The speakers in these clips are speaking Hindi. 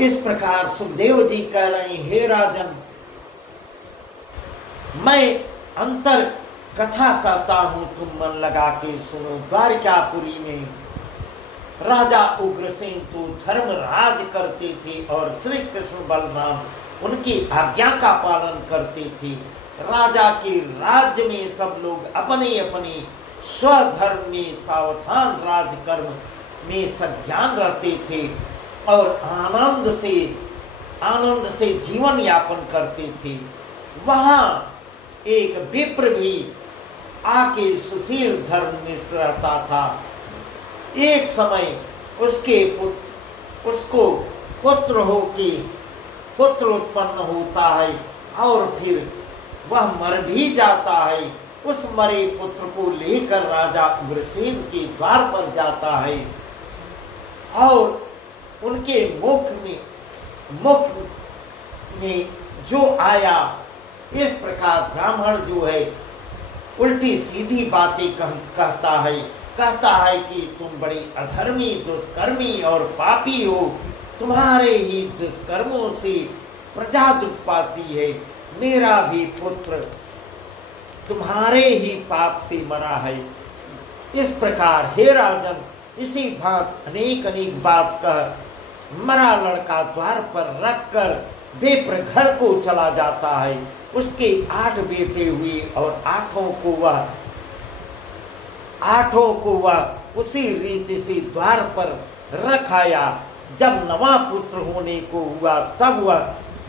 इस प्रकार सुखदेव जी कह रहे हैं, हे राजन, मैं अंतर कथा करता हूं, तुम मन लगा के सुनो। द्वारिकापुरी में राजा उग्रसेन तो धर्मराज करते थे और श्री कृष्ण बलराम उनकी आज्ञा का पालन करते थे। राजा के राज्य में सब लोग अपने अपने स्वधर्म में सावधान राजकर्म में सज्ञान रहते थे और आनंद से जीवन यापन करते थे। वहां एक विप्र भी आके सुशील धर्मनिष्ठ रहता था। एक समय उसको पुत्र उत्पन्न होता है और फिर वह मर भी जाता है। उस मरे पुत्र को लेकर राजा उग्रसेन के द्वार पर जाता है और उनके मुख में जो आया, इस प्रकार ब्राह्मण जो है उल्टी सीधी बातें कहता है कि तुम बड़ी अधर्मी, दुष्कर्मी और पापी हो। तुम्हारे ही दुष्कर्मों से प्रजा दुख पाती है। मेरा भी पुत्र तुम्हारे ही पाप से मरा है। इस प्रकार हे राजन, इसी बात अनेक बात कह मरा लड़का द्वार पर रखकर विप्र घर को चला जाता है। उसके 8 बेटे हुए और आठों को वह उसी रीति से द्वार पर रखाया। जब नवा पुत्र होने को हुआ तब वह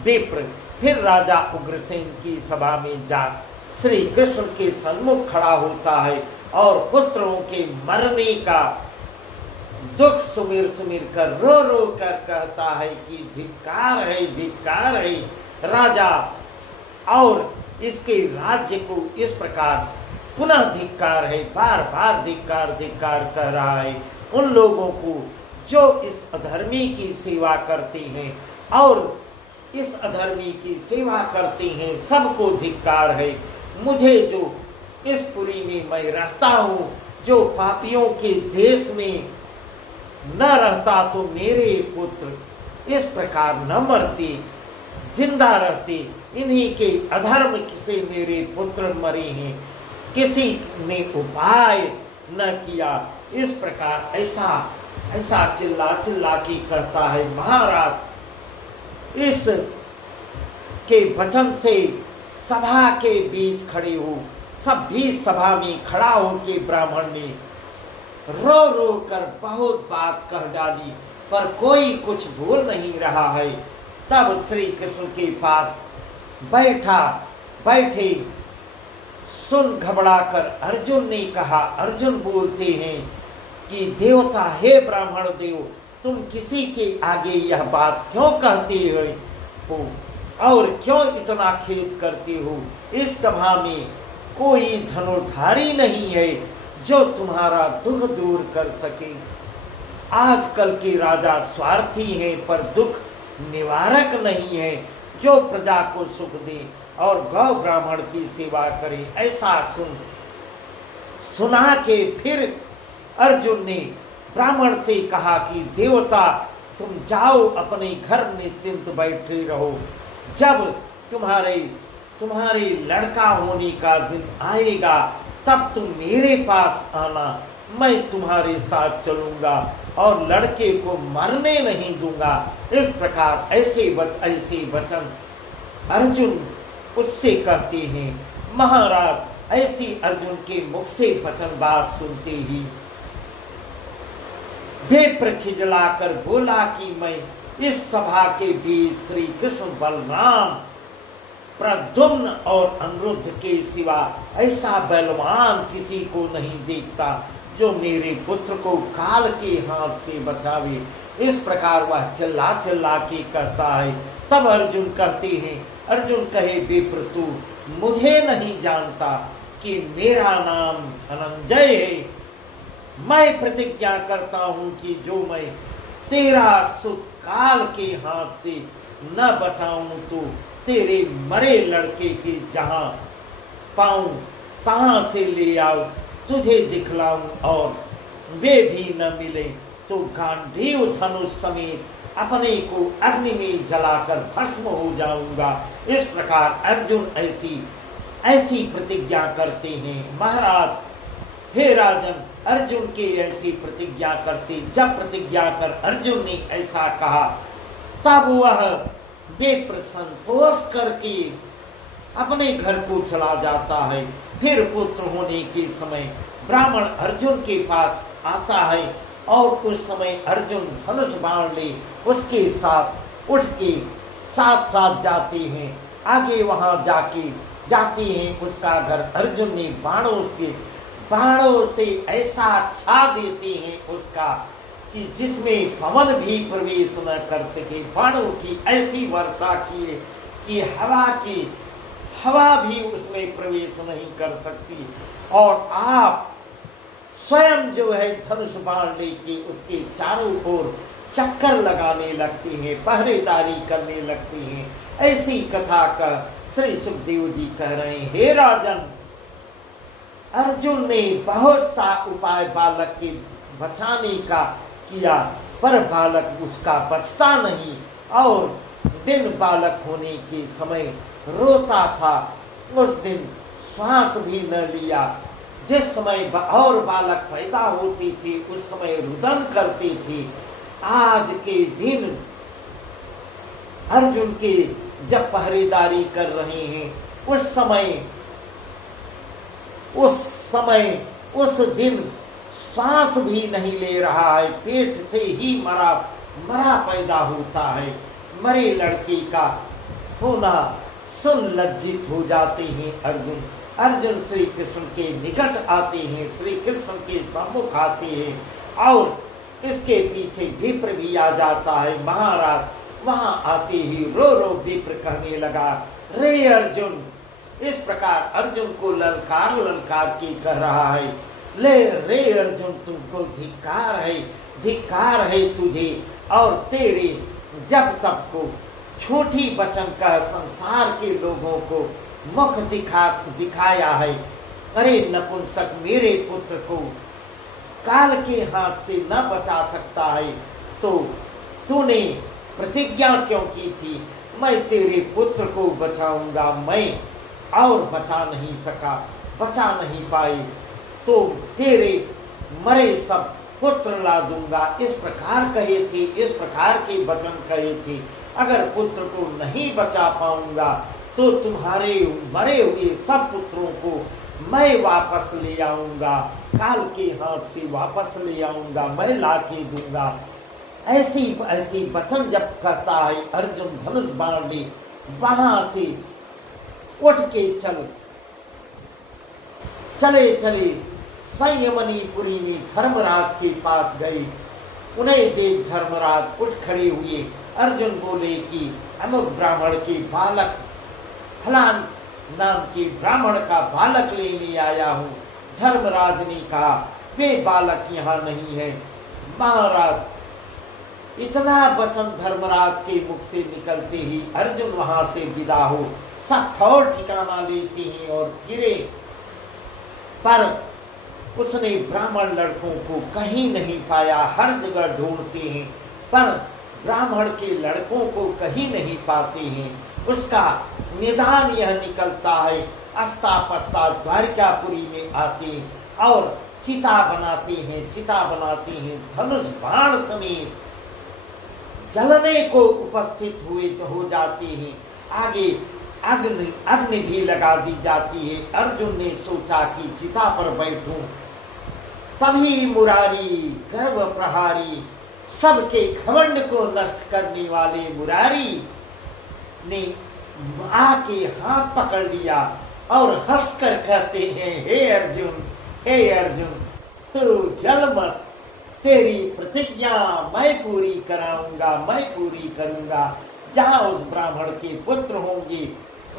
विप्र फिर राजा उग्रसेन की सभा में जा श्री कृष्ण के सन्मुख खड़ा होता है और पुत्रों के मरने का दुख सुमिर कर रो कर कहता है कि धिक्कार है राजा, और इसके राज्य को इस प्रकार पुनः धिक्कार है, बार बार धिक्कार कह रहा है। उन लोगों को जो इस अधर्मी की सेवा करते हैं और इस अधर्मी की सेवा करते हैं, सबको धिक्कार है। मुझे जो इस पुरी में मैं रहता हूँ, जो पापियों के देश में न रहता तो मेरे पुत्र इस प्रकार न मरते, जिंदा रहते। इन्हीं के अधर्म से मेरे पुत्र मरे हैं, किसी ने उपाय न किया। इस प्रकार ऐसा चिल्ला के करता है। महाराज इस के वचन से सभा के बीच खड़े हो, सब भी सभा में खड़ा होके ब्राह्मण ने रो कर बहुत बात कह डाली, पर कोई कुछ बोल नहीं रहा है। तब श्री कृष्ण के पास बैठे सुन घबराकर अर्जुन ने कहा, अर्जुन बोलते हैं कि देवता, हे ब्राह्मण देव, तुम किसी के आगे यह बात क्यों कहते हो और क्यों इतना खेद करते हो? इस सभा में कोई धनुर्धारी नहीं है जो तुम्हारा दुख दूर कर सके। आजकल के राजा स्वार्थी हैं पर दुख निवारक नहीं है, जो प्रजा को सुख दे और गौ ब्राह्मण की सेवा करे। ऐसा सुना के फिर अर्जुन ने ब्राह्मण से कहा कि देवता, तुम जाओ अपने घर निश्चिंत बैठे रहो। जब तुम्हारे लड़का होने का दिन आएगा तब तुम मेरे पास आना, मैं तुम्हारे साथ चलूंगा और लड़के को मरने नहीं दूंगा। इस प्रकार ऐसे वचन अर्जुन उससे कहते हैं। महाराज ऐसी अर्जुन के मुख से वचन बात सुनते ही विप्र खिजलाकर बोला कि मैं इस सभा के बीच श्री कृष्ण, बलराम, प्रद्युम्न और अनिरुद्ध के सिवा ऐसा बलवान किसी को नहीं देखता जो मेरे पुत्र को काल के हाथ से बचावे। इस प्रकार वह चिल्ला के कहता है। तब अर्जुन कहे, विप्र, तू मुझे नहीं जानता कि मेरा नाम धनंजय है। मैं प्रतिज्ञा करता हूं कि जो मैं तेरा सुख काल के हाथ से न बचाऊं तो तेरे मरे लड़के के जहां पाऊं तहां से ले आऊं, तुझे दिखलाऊं और वे भी न मिले तो गांडीव धनुष समेत अपने को अग्नि में जलाकर भस्म हो जाऊंगा। इस प्रकार अर्जुन ऐसी प्रतिज्ञा करते हैं। महाराज, हे राजन, अर्जुन की ऐसी प्रतिज्ञा करते। जब प्रतिज्ञा कर अर्जुन ने ऐसा कहा, तब वह विप्र संतोष करके अपने घर को चला जाता है। फिर पुत्र होने के समय ब्राह्मण अर्जुन के पास आता है और उस समय अर्जुन धनुष बाण ले उसके साथ उठ के साथ साथ जाते हैं। आगे वहां जाते हैं उसका घर। अर्जुन ने बाणों से ऐसा छा देते हैं उसका कि जिसमें पवन भी प्रवेश न कर सके। बाणों की ऐसी वर्षा किए कि हवा भी उसमें प्रवेश नहीं कर सकती। और आप स्वयं जो है धनुष बाण लेके उसके चारों ओर चक्कर लगाने लगते हैं, पहरेदारी करने लगते हैं। ऐसी कथा का श्री सुखदेव जी कह रहे हैं, हे राजन, अर्जुन ने बहुत सा उपाय बालक के बचाने का किया, पर बालक उसका बचता नहीं और दिन बालक होने के समय रोता था। उस दिन श्वास भी न लिया। जिस समय और बालक पैदा होती थी उस समय रुदन करती थी। आज के दिन अर्जुन के जब पहरेदारी कर रहे हैं उस दिन श्वास भी नहीं ले रहा है, पेट से ही मरा पैदा होता है। मरे लड़के का होना सुन लज्जित हो जाते हैं अर्जुन श्री कृष्ण के निकट आते हैं, श्री कृष्ण के सम्मुख आते हैं और इसके पीछे विप्र भी आ जाता है। महाराज वहां आते ही रो विप्र कहने लगा, रे अर्जुन। इस प्रकार अर्जुन को ललकार के कह रहा है, ले रे अर्जुन, तुमको धिक्कार है तुझे और तेरे जब तक को छोटी वचन का संसार के लोगों को मुख दिखाया है। अरे नपुंसक, मेरे पुत्र को काल के हाथ से न बचा सकता है तो तूने प्रतिज्ञा क्यों की थी? मैं तेरे पुत्र को बचाऊंगा, मैं और बचा नहीं पाई तो तेरे मरे सब पुत्र ला दूंगा। इस प्रकार कहे थे, इस प्रकार के वचन कहे थे। अगर पुत्र को नहीं बचा पाऊंगा तो तुम्हारे मरे हुए सब पुत्रों को मैं वापस ले आऊंगा, काल के हाथ से वापस ले आऊंगा, मैं ला के दूंगा। ऐसी वचन जब करता है अर्जुन धनुष बाण ले वहां से उठ के चले संयमनीपुरी में धर्मराज के पास गए। उन्हें देख धर्मराज उठ खड़े हुए। अर्जुन बोले कि अमुक ब्राह्मण के बालक, फलान नाम के ब्राह्मण का बालक लेने आया हूँ। धर्मराज ने कहा, वे बालक यहाँ नहीं है। महाराज, इतना वचन धर्मराज के मुख से निकलते ही अर्जुन वहां से विदा हो सब ठौर ठिकाना लेते हैं और गिरे, पर उसने ब्राह्मण लड़कों को कहीं नहीं पाया। हर जगह ढूंढते हैं पर ब्राह्मण के लड़कों को कहीं नहीं पाते हैं। उसका निदान यह निकलता है, अस्ता पस्ता द्वारकापुरी में आते और चिता बनाते हैं धनुष बाण समेत जलने को उपस्थित हो जाते हैं। आगे अग्नि भी लगा दी जाती है। अर्जुन ने सोचा कि चिता पर बैठूं, तभी मुरारी गर्व प्रहारी, सबके घमंड को नष्ट करने वाले मुरारी ने आके हाथ पकड़ लिया और हंसकर कहते हैं, हे अर्जुन, तू जल मत, तेरी प्रतिज्ञा मैं पूरी करूंगा। जहां उस ब्राह्मण के पुत्र होंगे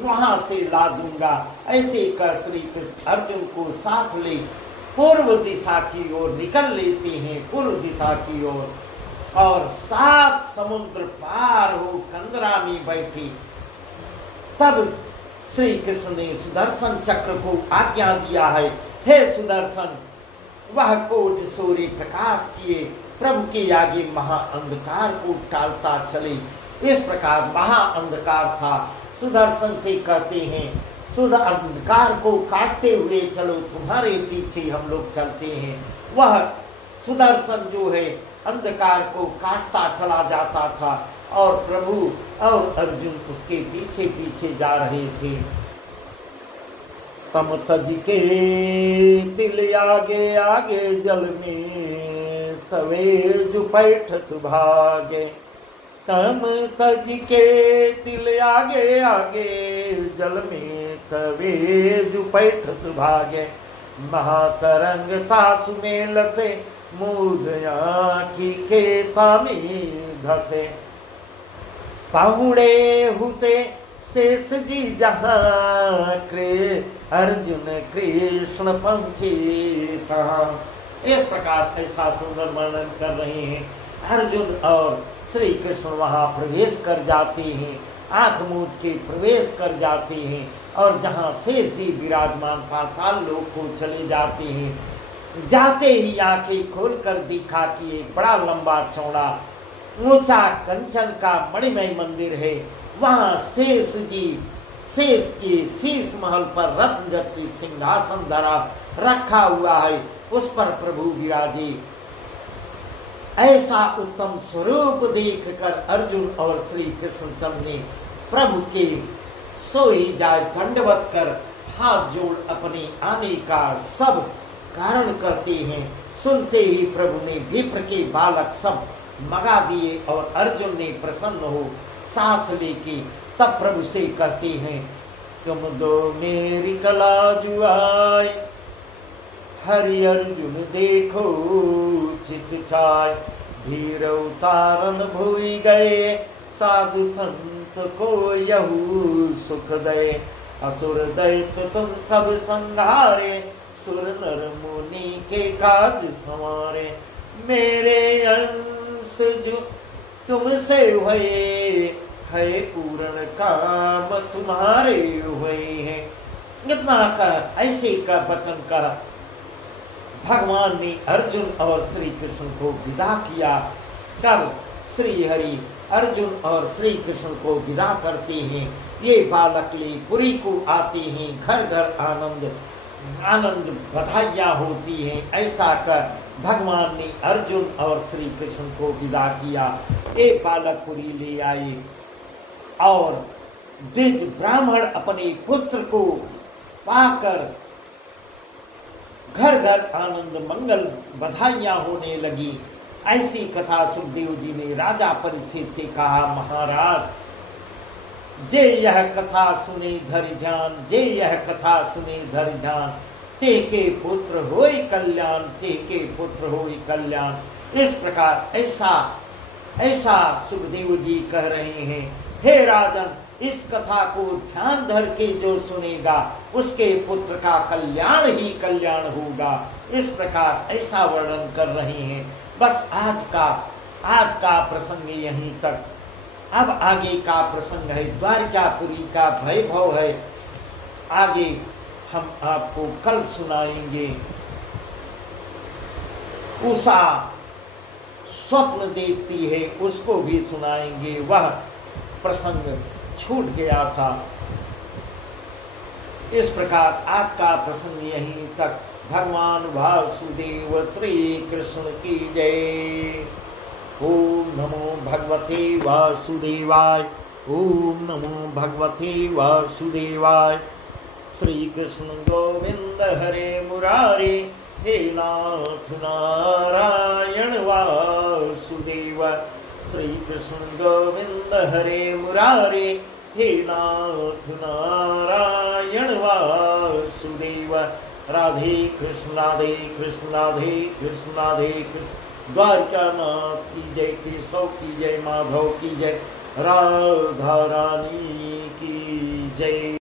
वहां से ला दूंगा। ऐसे कर श्री कृष्ण अर्जुन को साथ ले पूर्व दिशा की ओर निकल लेते हैं, पूर्व दिशा की ओर। और 7 समुद्र पार हो कंदरा में बैठे। तब श्री कृष्ण ने सुदर्शन चक्र को आज्ञा दिया है, हे सुदर्शन, वह कोट सूर्य प्रकाश किए प्रभु के आगे महा अंधकार को टालता चले। इस प्रकार महा अंधकार था। सुदर्शन से कहते हैं, अंधकार को काटते हुए चलो, तुम्हारे पीछे हम लोग चलते हैं। वह सुदर्शन जो है अंधकार को काटता चला जाता था और प्रभु और अर्जुन उसके पीछे पीछे जा रहे थे। तम तज के तिल आगे आगे जल में, तवे जो पैठत भागे। तम तज के तिल आगे आगे जल में, तवे जो पैठत भागे। महातरंग तासु में लसे, मूर्ध आँखी के तामी धसे। पाहुड़े हुते शेष जी जहाँ, अर्जुन कृष्ण पंछी कहाँ। इस प्रकार ऐसा सुंदर वर्णन कर रहे हैं। अर्जुन और श्री कृष्ण वहाँ प्रवेश कर जाते हैं, आंख मूंद के प्रवेश कर जाते हैं और जहाँ शेष जी विराजमान पाताल लोक को चले जाते हैं। जाते ही आंखें खोलकर दिखा कि एक बड़ा लंबा चौड़ा ऊंचा कंचन का मणिमय मंदिर है। वहाँ शेष जी, शेष के शीश महल पर रत्न जटित सिंहासन धरा रखा हुआ है, उस पर प्रभु विराजे। ऐसा उत्तम स्वरूप देखकर अर्जुन और श्री कृष्णचंद्र ने प्रभु के सोई जाय दंडवत कर हाथ जोड़ अपने आने का सब कारण कहते हैं। सुनते ही प्रभु ने विप्र के बालक सब मंगा दिए और अर्जुन ने प्रसन्न हो साथ लेके तब प्रभु से कहते हैं, तुम दो मेरी कला जुआई, हरि अर्जुन देखो चित चाय। धीर उतारन भूई गए, साधु संत को यहू सुख दे। असुर दैत्य तुम सब संहारे, सुर नर मुनि के काज संवारे। मेरे अंश जो तुमसे हुए, है पूर्ण काम तुम्हारे हुए हैं। इतना कर, ऐसे का वचन कर भगवान ने अर्जुन और श्री कृष्ण को विदा किया। कब श्री हरि अर्जुन और श्री कृष्ण को विदा करते हैं, ये बालक ले पुरी को आते हैं। घर घर आनंद बधाइयाँ होती हैं। ऐसा कर भगवान ने अर्जुन और श्री कृष्ण को विदा किया। ये बालक पुरी ले आए और द्विज ब्राह्मण अपने पुत्र को पाकर घर घर आनंद मंगल बधाइयाँ होने लगी। ऐसी कथा सुखदेव जी ने राजा परीक्षित से कहा, महाराज जे यह कथा सुने धरि ध्यान, जे यह कथा सुने धरि ध्यान। ते के पुत्र होय कल्याण, ते के पुत्र होय कल्याण। इस प्रकार ऐसा सुखदेव जी कह रहे हैं, हे राजन, इस कथा को ध्यान धर के जो सुनेगा उसके पुत्र का कल्याण ही कल्याण होगा। इस प्रकार ऐसा वर्णन कर रहे हैं। बस आज का प्रसंग यहीं तक। अब आगे का प्रसंग है द्वारकापुरी का वैभव है। आगे हम आपको कल सुनाएंगे। उषा स्वप्न देखती है, उसको भी सुनाएंगे। वह प्रसंग छूट गया था। इस प्रकार आज का प्रसंग यहीं तक। भगवान वासुदेव श्री कृष्ण की जय। ओम नमो भगवते वासुदेवाय। ओम नमो भगवते वासुदेवाय। श्री कृष्ण गोविंद हरे मुरारे, हे नाथ नारायण वासुदेव। श्री कृष्ण गोविंद हरे मुरारे, हे नाथ नारायण वासुदेव। राधे कृष्ण राधे कृष्ण राधे कृष्ण राधे कृष्ण। द्वारकानाथ की जय, केशव की जय, माधव की जय, राधा रानी की जय।